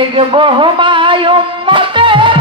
দেখবো মায় উম্মতের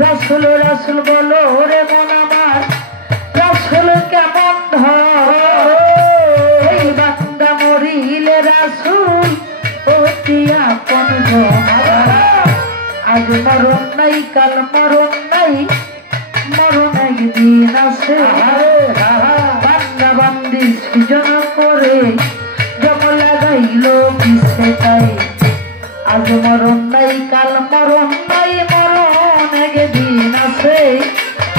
रसूल रसूल बोलो रे मन आमार रसूल केमन धर बांदा मरिले रसूल अति आपन आज मरण नाई काल मरण नाई मरण एकदिन आछे बांदा बांदी सृजन करे जम लागाइलो किसे ताई आज मरण नाई काल मरण नाई मरण एकदिन आछे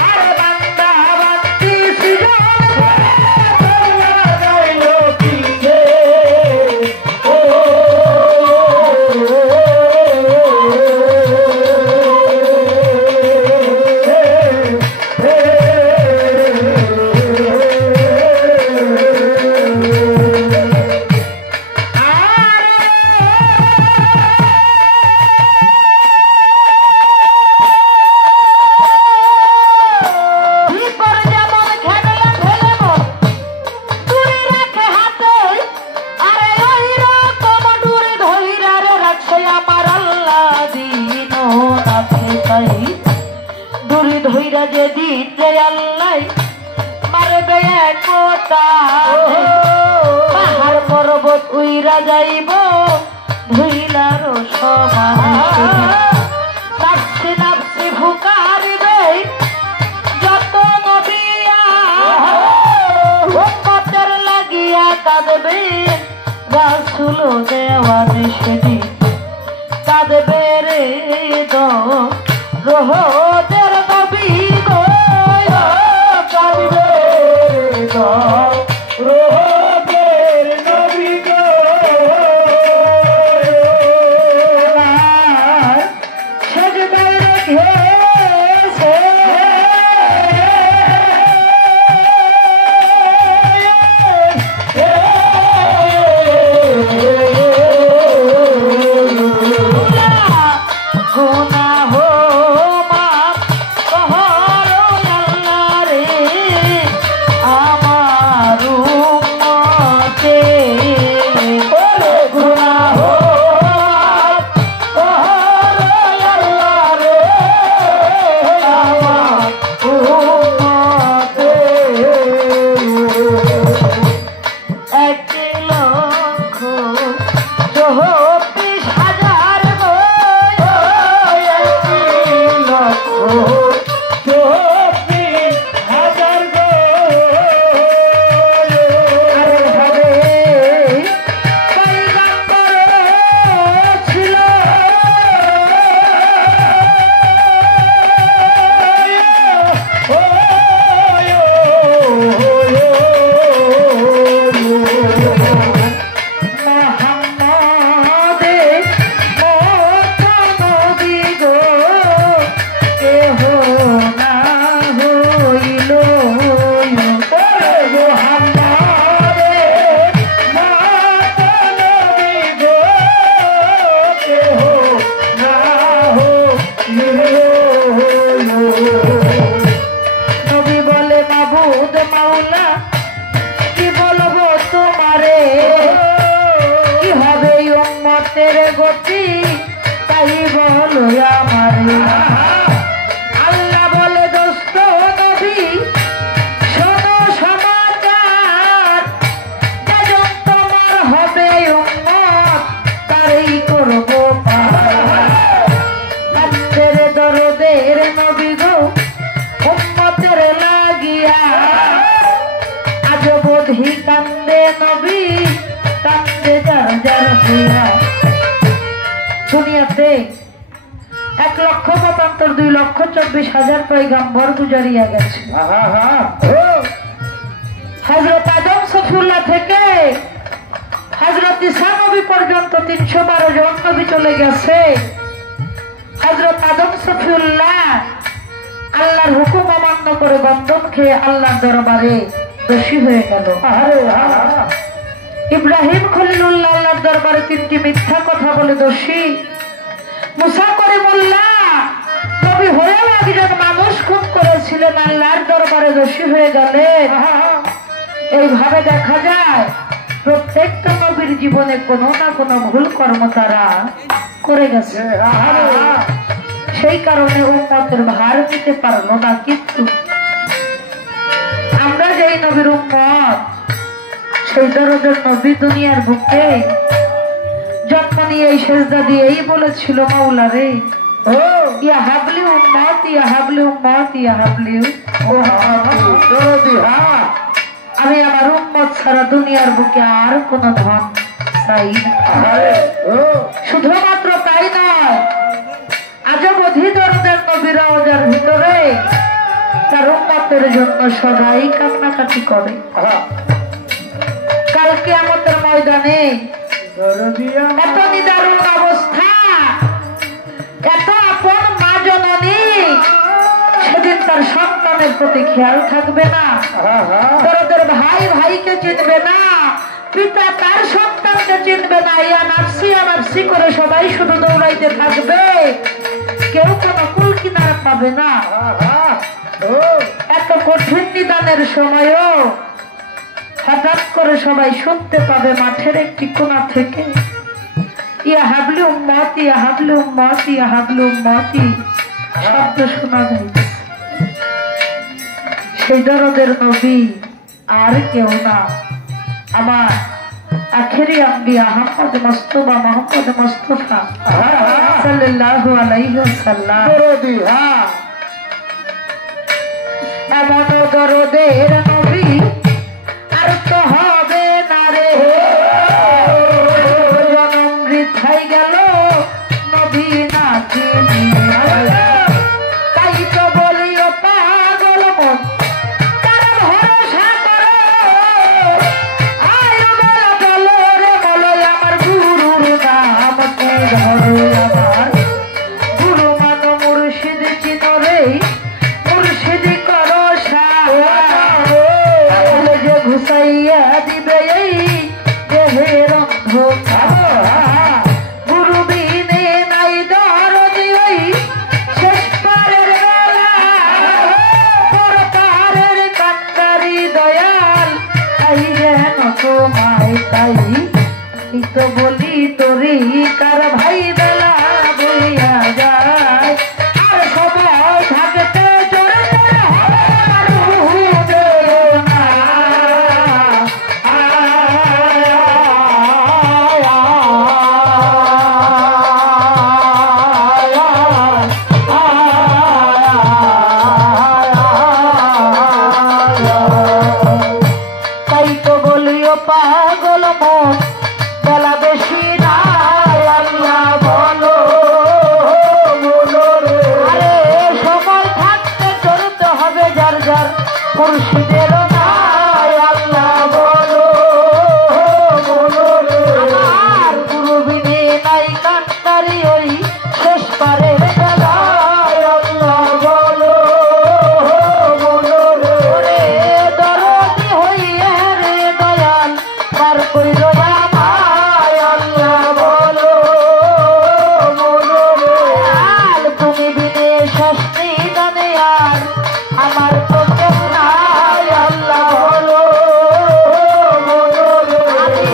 आरे बांदा बांदी सृजन लागाइलो किसे পাহাড় পর্বত উইরা যাইব ভুইলার নাপসি নাপসি ফুকারিবে যত নবিয়া উম্মতের লাগিয়া কাঁদবে রাসূল দেওয়ানে সেদিন কাঁদবে রে রোহদের নবী গো কাঁদবে রোহদের নবী গো সেজদায় রেখেছে গুনাহ মাফ কর আল্লাহ রে আমার উম্মতে গুনাহ মাফ কর আল্লাহ রে আমার উম্মতে 1,24,000 तेरे गति ताई बोलो हमारे अल्लाह बोले दोस्तों नबी মতান্তর 2,24,000 পয়গম্বর গুজারিয়া গেছে। হযরত আদম সফিউল্লাহ থেকে হযরত ঈসা নবী পর্যন্ত 312 জন নবী চলে গেছে। হযরত আদম সফিউল্লাহ আল্লাহর হুকুম অমান্য করে বন্ধন খেয়ে আল্লাহর দরবারে দোষী হয়ে গেল। ইব্রাহিম খলিলুল্লাহ আল্লাহর দরবারে 3টি মিথ্যা কথা বলে দোষী। মুসা করিমুল্লাহ নবী হয়েও একজন মানুষ খুন করেছিলেন, আল্লাহর দরবারে দোষী হয়ে গেলেন। এইভাবে দেখা যায় প্রত্যেকটা নবীর জীবনে কোনো না কোনো ভুল কর্ম তারা করে গেছে। সেই কারণে উম্মতের ভার নিতে পারলো না। কিন্তু আমরা যেই নবীর উম্মত, সেই দরদের নবী দুনিয়ার বুকে জন্ম নিয়ে এই সেজদা দিয়েই বলেছিল, মাওলা রে ইয়া হাবলি উম্মত, ইয়া হাবলি উম্মত, ইয়া হাবলি আমি আমার উম্মত ছাড়া দুনিয়ার বুকে আর কোন ধন চাই না। শুধুমাত্র তাই নয়, আজবধি দরদের নবীর রওজার ভিতরে তার উম্মতের জন্য সদাই কান্নাকাটি করে। কাল কিয়ামতের ময়দানে এত নিদারুণ অবস্থা, এত আপন মা জননী, সেদিন তার সন্তানের প্রতি খেয়াল থাকবে না, দরদের ভাই ভাইকে চিনবে না, পিতা তার সন্তানকে চিনবে না, ইয়া নাফসি করে সবাই শুধু দৌড়াইতে থাকবে, কেউ কোনো কুল কিনারা পাবে না। এত কঠিন নিদানের সময়ও হঠাৎ করে সবাই শুনতে পাবে মাঠের একটি কোণা থেকে ইয়া হাবলি উম্মত, ইয়া হাবলি উম্মত, ইয়া হাবলি উম্মত শব্দ শোনা যায়। সেই দরদের নবী আর কেউ না, আমার আখেরি আম্বিয়া আহমদ মুস্তাফা মোহাম্মদ মুস্তাফা সাল্লাল্লাহু আলাইহি ওয়াসাল্লাম। এমন দরদের নবী আর তো হবে না রে, জনম বৃথাই গেল নবী না চিনিয়া। তাই তো বলিও পাগল মন তার ভরসা করো, আয় বেলা চলো রে বলো আমার গুরুর নাম কে ধরো। আমার গুরু মান মুর্শিদ চিনো রে, মুর্শিদ করো সাহলে যে ঘুষাইয়া দিবে এই দেহের অন্ধকার। গুরু বিনে নাই দরদি ওই শেষ পারের বেলা, পরপারের কান্ডারি দয়াল তাই যেন তোমায় তাই তো বলি তোরি কার ভাই বেলা বইয়া যায়। আর সবাই থাকতে তাই তো বলিও পাগল মন বেলা বেশি না, আল্লাহ বলো বলো রে। আরে সময় থাকতে চলতে হবে যার যার মুর্শিদের নাই, আল্লাহ বলো বলো রে। আমার গুরু বিনে নাই কান্তারি ওই শেষ পারের বেলায়, আল্লাহ বলো বলো রে। দরদি হইয়া রে দয়াল পার কইল আমায়, আল্লাহ বলো বলো রে। আর তুমি বিনে শাস্তি জানে আর আমার তো কেউ নাই, আল্লাহ বলো বলো রে। আমি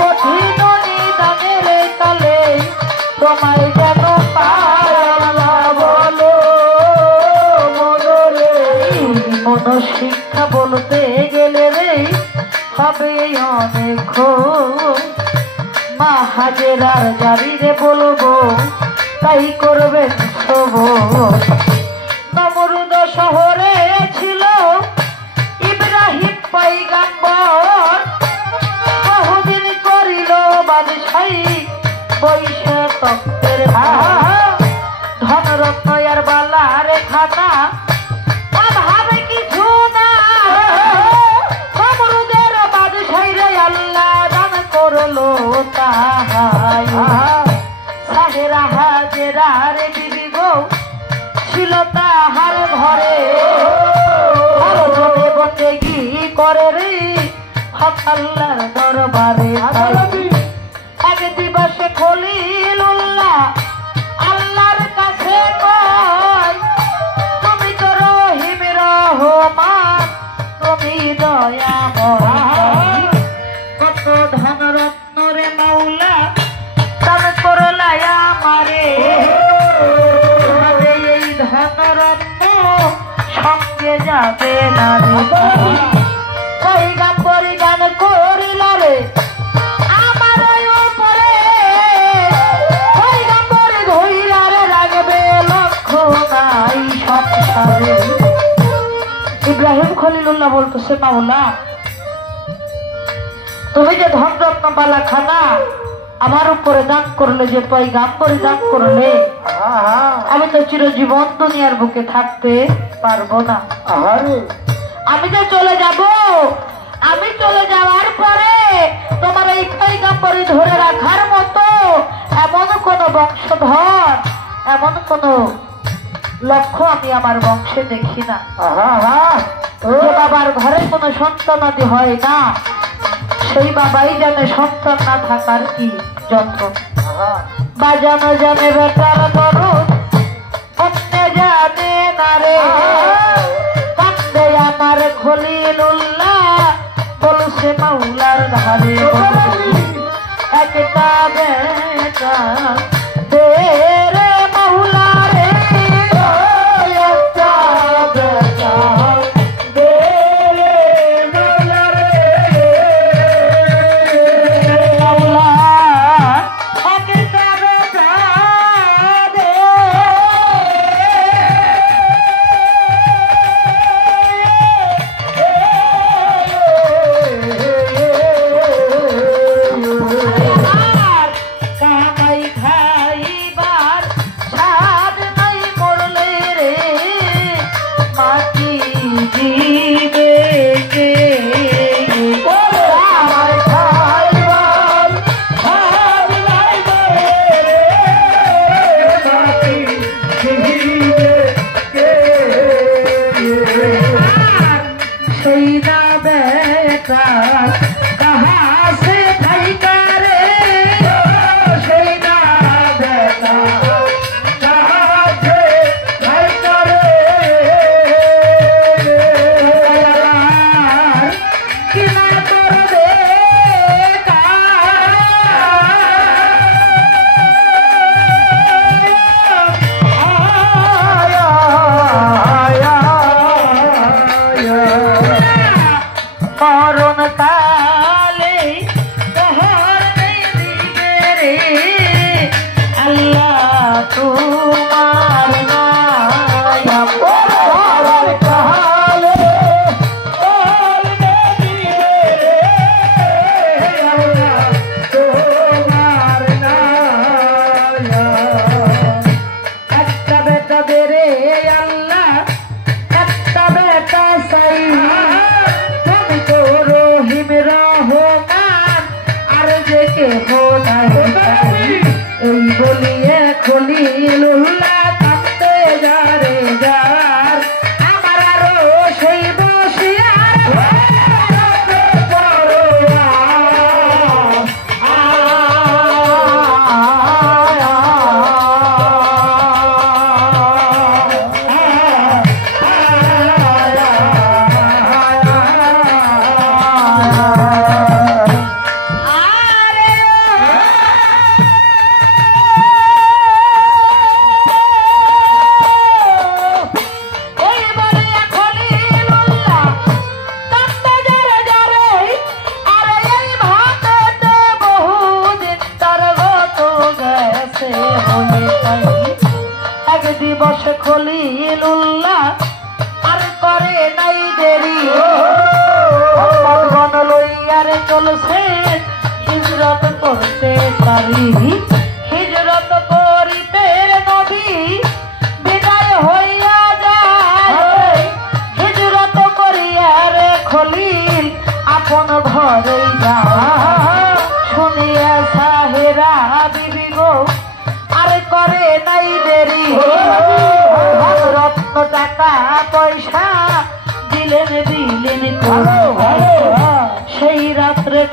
কঠিন নিদানের কালে তোমায় যেন পাই, আল্লাহ বলো বলো রে। মন শিক্ষা বলতে গেলে রে হবে অনেক, মা হাজেরার জারি রে বলবো তাই করবেন সব। নমরুদ শহরে ছিল ইব্রাহিম পয়গম্বর, বহুদিন করিল বাদশাহী বৈশা তক্তের ধন রত্ন আর খানা ভাবে কিছু না সমরুদের বাদশাহীরে আল্লাহ দান করলো তাহাই সাহেরা হাজেরা রে বিবি গো ছিল তাহার ঘরে জনে বন্দেগি করে রে হক আল্লাহর দরবারে এক দিবসে খলিলুল্লাহ আল্লাহর কাছে কয় তুমি তো রহিম রহমান তুমি দয়াময় কত ধন রত্ন রে মাওলা দান করলাই আমারে এই ধন রত্ন সঙ্গে যাবে না রে পয়গাম্বর গান করিল রে আমার উপরে পয়গাম্বর ধইরা রে রাখবে লক্ষ্য নাই সংসারে ইব্রাহিম খলিলুল্লাহ বলতেছে মাওলা তুমি যে ধন রত্ন বালা খানা আমার উপরে দান করলে যে পয়গাম্বর দান করলে আমি তো চিরজীবন দুনিয়ার বুকে থাকতে পারবো না আমি যে চলে যাব আমি চলে যাওয়ার পরে তোমার এই পয়গাম্বর ধরে রাখার মতো এমন কোন বংশধর এমন কোন লক্ষ্য আমি আমার বংশে দেখি না যে বাবার ঘরে কোনো সন্তানাদি হয় না সেই বাবাই জানে সন্তান না থাকার কি যন্ত্রণা বাজানো জানে বেটার দরদ অন্য জানে না রে কান্দে আমার খলিলুল্লাহ বলছে মাওলার ধারে একটা বেটা দে রে মাওলা রে একটা বেটা দে রে মাওলা রে মাওলা একটা বেটা দে কামাই খাইবার সাদ নাই মরলে রে মাটি দিবে কে কামাই খাইবার সাদ নাই মরলে রে মাটি দিবে কে সেই না বেটা কাহা সে থাইকা রে সেই না বেটা কাহা সে থাইকা রে কি না করবে মরণ কালে তোহর নেই দিবে রে আল্লাহ তোমার মায়া মরণ কালে তোহর নেই দিবে রে আল্লাহ তোমার মায়া একটা বেটা দে রে আল্লাহ একটা বেটা চাই তুমি তো রহিম রহমান আর যে কেহ নাই এই বলিয়ে খলিলুল্লাহ কাঁদতে যারে যার আমার আরো সেই বসিয়ার এক দিবস খলিলুল্লাহ আর করে নাই দেরি গণ লইয়ার চলছে হিজরত করতে পারি হিজরত করিতে নবী বিদায় হইয়া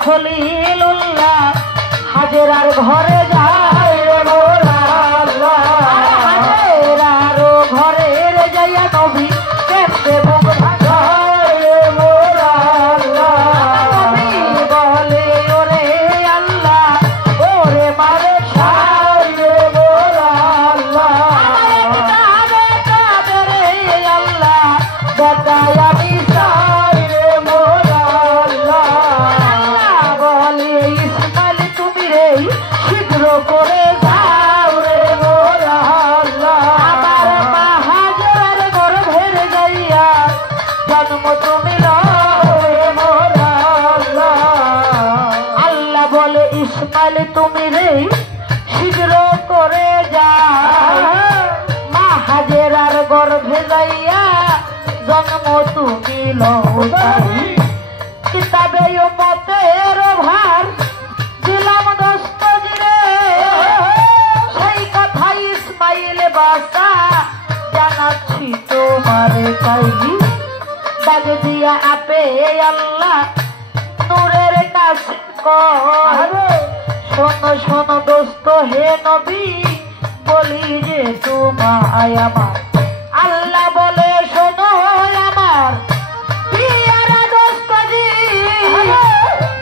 খলিলুল্লাহ হাজেরার ঘরে যায় মোরা আল্লাহ হাজেরার ঘরে যাইয়া নবী কেঁদে বুক ভাঙায় মোরা আল্লাহ নবী বলে ওরে আল্লাহ ওরে মারে ছায় মোরা আল্লাহ বেটায় আমি চাই মোরা আল্লাহ বলে ইসমাইল তুমি রে শীঘ্র করে যাও রে মোরা আল্লাহ আমার মা হাজেরার গর্ভের যাইয়া জন্ম তুমি লও রে মোরা আল্লাহ আল্লাহ বলে ইসমাইল তুমি রে শীঘ্র করে যাও মা হাজেরার গর্ভে যাইয়া জন্ম তুমি লও কিতাবে উম্মতের ভার দিলাম দস্তগিরে সেই কথা ইসমাইল বাসা জানাচ্ছি তোমারে তাই ডাক দিয়া আপে আল্লাহ নূরের কাছে শোনো শোনো দোস্ত হে নবী বলি যে তোমায় আমার আল্লাহ বলে শোনো আমার পিয়ারা দোস্তজি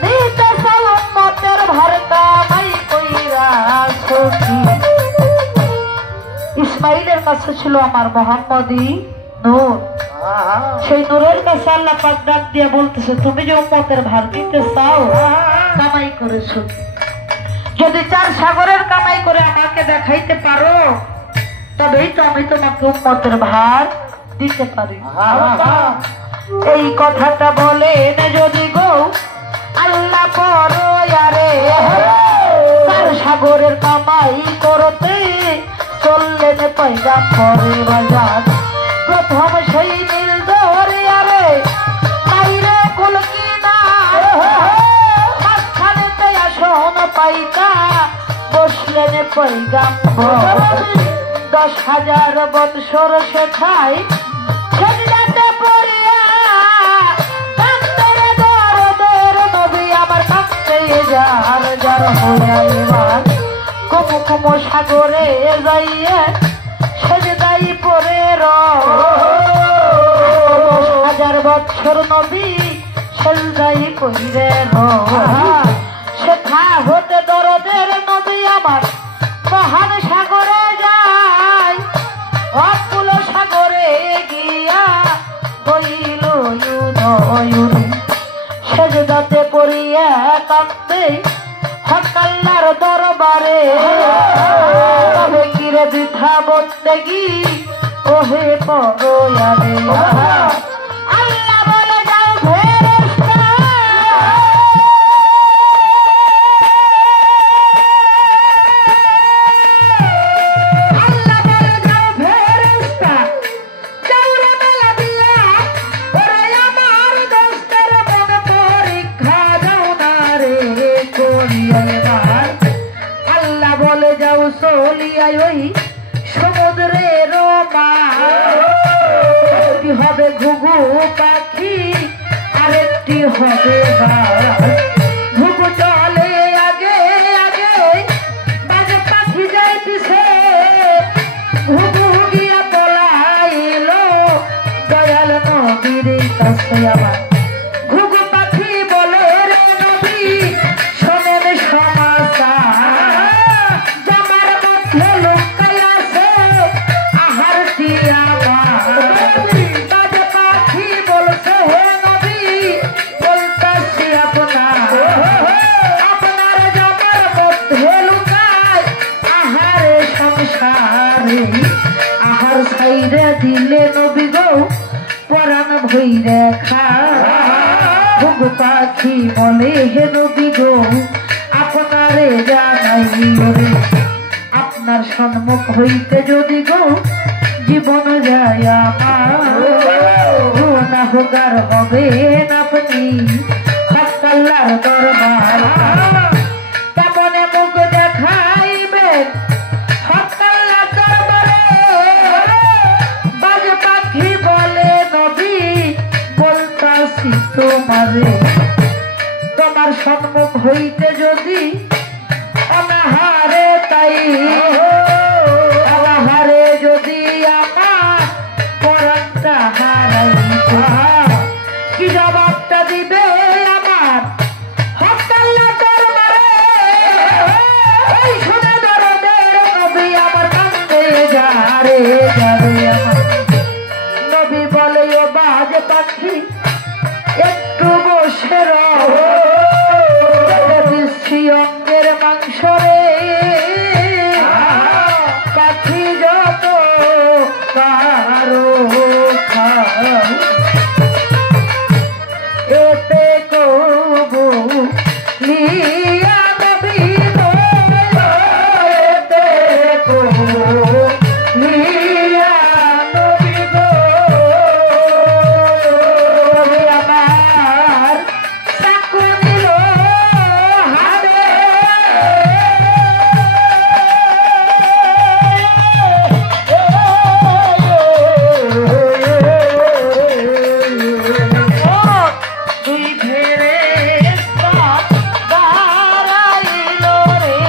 নিতে সালামতের ভার কামাই কইরা সখী ইসমাইলের কাছে ছিল আমার মোহাম্মদী নূর সেই নূরের কাছে আল্লাহ পাক ডাক দিয়ে বলতেছে তুমি যে উম্মতের ভার দিতে চাও কামাই করে সখী যদি 4 সাগরের কামাই করে আমাকে দেখাইতে পারো তবেই তো আমি তোমাকে উম্মতের ভার দিতে পারি এই কথাটা বলেন যদি গো আল্লাহ পরো আরে 4 সাগরের কামাই করতে চললেন পয়গাম করে বাজার প্রথম সেই নীল ধরে আরে বাইরে কলকিনা মাঝখানেতে আসন পাইতা বসলেন পয়গাম 10,000 বৎসর শেখায় সেজদাতে পড়িয়া কান্দরে দরদের নবী আমার কাছে যার যার হইয়া এবার কুমু কুমু সাগরে যাইয়া সেজদাই পড়ে 10,000 বৎসর নবী সেজদাই কইরে শেখা হতে দরদের নবী আমার মহান সাগরে যায় অকুল সাগরে গিয়া হইল উদয়ুরি সেজদাতে পড়িয়া কাঁদতে হক আল্লাহর দরবারে তবে কিরে বৃথা বন্দেগি ওহে পরয়ারে আল্লাহ বলে যাও ফেরেশতা আল্লাহ বলে যাও চলিয়া ওই সমুদ্রের একটি হবে ঘুঘু পাখি আরেকটি হবে ঘুঘু চলে আগে আগে বাজে পাখি যাইতেছে ঘুঘু গিয়া পলাইল দয়াল নবীর কাছে আমার ঘুঘু পাখি বলে রে নবী শোনেন সমাচার জামার মধ্যে লুকাই আছে আহারটি আমার বাজে পাখি বলছে হে নবী বলতাছি আপনার জামার মধ্যে লুকায় আহারে সংসারে আহার সাইরে দিলে নবী গো পরাণ ভইরে খা ঘুঘু পাখি বলে হে নবী গো আপনারে জানাই রে আপনার সম্মুখ হইতে যদি গো জীবন যায় আমার না হোগার হবেন আপনি হক আল্লাহর দরবার কেমনে মুখ দেখাইবেন হক আল্লাহর দরবারে বাজে পাখি বলে নবী বলতাছি তোমারে তোমার সম্মুখ হইতে যদি অনাহারে তাই অনাহারে যদি আমার পরাণটা হারাই কি জবাবটা দিবে আমার হকাল্লা দরবারে এই শুনে দরদের নবী আমার কান্দে যারে যারে আমার নবী বলে ও বাজ পাখি একটু বসে দিচ্ছি অঙ্গের মাংস রে পাখি যত কারো এতে কবু লিয়া নবী এতে কবু লিয়া নবী গো আমার চাকু দিল হাতে দুই ফেরেশতা দাঁড়াইল রে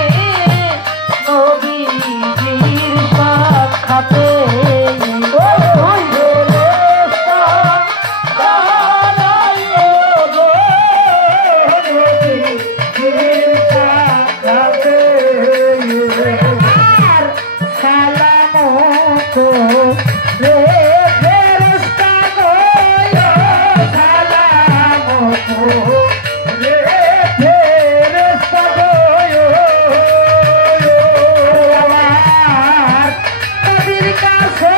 নবীজির সাক্ষাতে দুই ফেরেশতা দাঁড়াইল নবীজির সাক্ষাতে আর সালাম রে ফেরেশতা গো সালাম রে ফেরেশতা গো আমার নবীর কাছে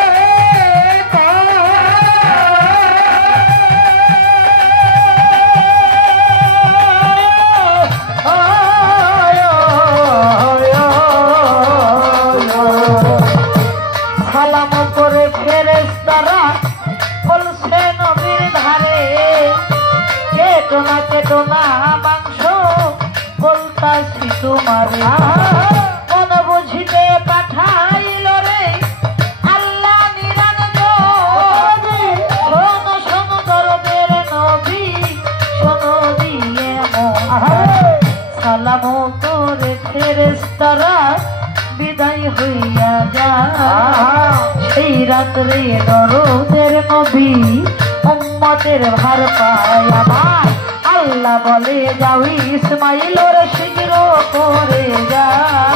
সালাম করে ফেরেশতারা বলছে নবীর ধারে কেটো না মাংস বলতাছি তোমার মন বুঝিতে পাঠাইল রে আল্লাহ নিরঞ্জন শোনো শোনো দরদের নবী শোনো দিয়ে সালাম করে ফেরেশতারা বিদায় হইয়া যায় সেই রাত্রে দরদের নবী উম্মতের ভার পায় আমার আল্লাহ বলে যাও ইসমাইলের শীঘ্র করে যাও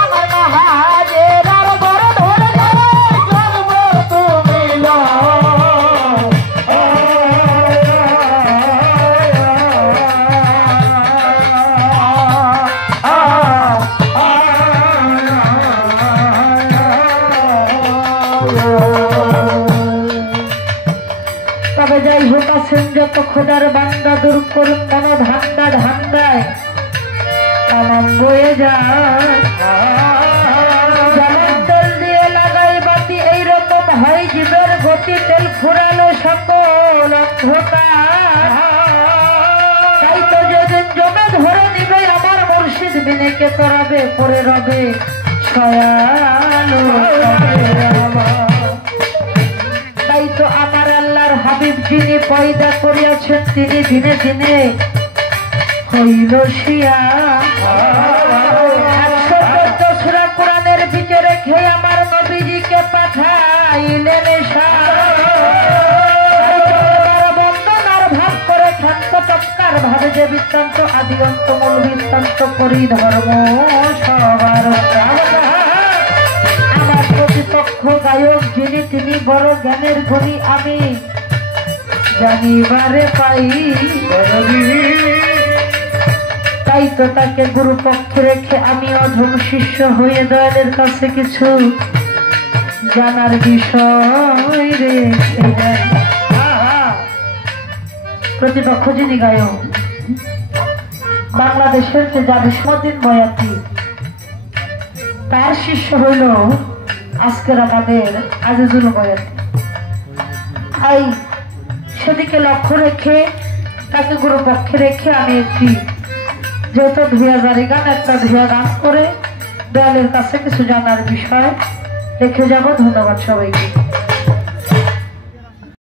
আমার মাহাজের আর বড় ধরে যাও জন্ম তুমি তবে যাই হোক আছেন যত খোদার বান্দা দূর করুন মন ধান্দা ধান্দায় আমার বয়ে যায় তেল দিয়ে লাগাই বাতি এইরকম হয় জীবের গতি তেল ফুরালো সকল অন্ধকার তাই তো যেদিন জমে ধরে নিবে আমার মুর্শিদ বিনেকে তরাবে পরে রবে ছয়ালো তাই তো আমার আল্লাহর হাবিব যিনি পয়দা করিয়াছেন তিনি দিনে দিনে হইল শিয়া 114 সূরা কোরআনের ভিতরে রেখে আমার নবীজিকে পাঠাইলেন বন্দনার ভাব করে শান্ত টক্কার ভাবে যে বৃত্তান্ত আদি অন্ত মূল বৃত্তান্ত করি ধর্ম সবার আমার প্রতিপক্ষ গায়ক যিনি তিনি বড় জ্ঞানের ধনী আমি জানিবারে পাই তাই তো তাকে গুরু পক্ষে রেখে আমি অধম শিষ্য হয়ে দয়ালের কাছে কিছু জানার বিষয় রেখে প্রতিপক্ষ যিনি গায়ক বাংলাদেশের যে জাবিসমুদ্দিন বয়াতি তার শিষ্য হইল আজকের আমাদের আজিজুল বয়াতি। তাই সেদিকে লক্ষ্য রেখে তাকে গুরু পক্ষে রেখে আমি একটি যেহেতু ধুয়াজারি গান একটা ধুয়া গান করে দয়ালের কাছে কিছু জানার বিষয় রেখে যাব। ধন্যবাদ সবাইকে।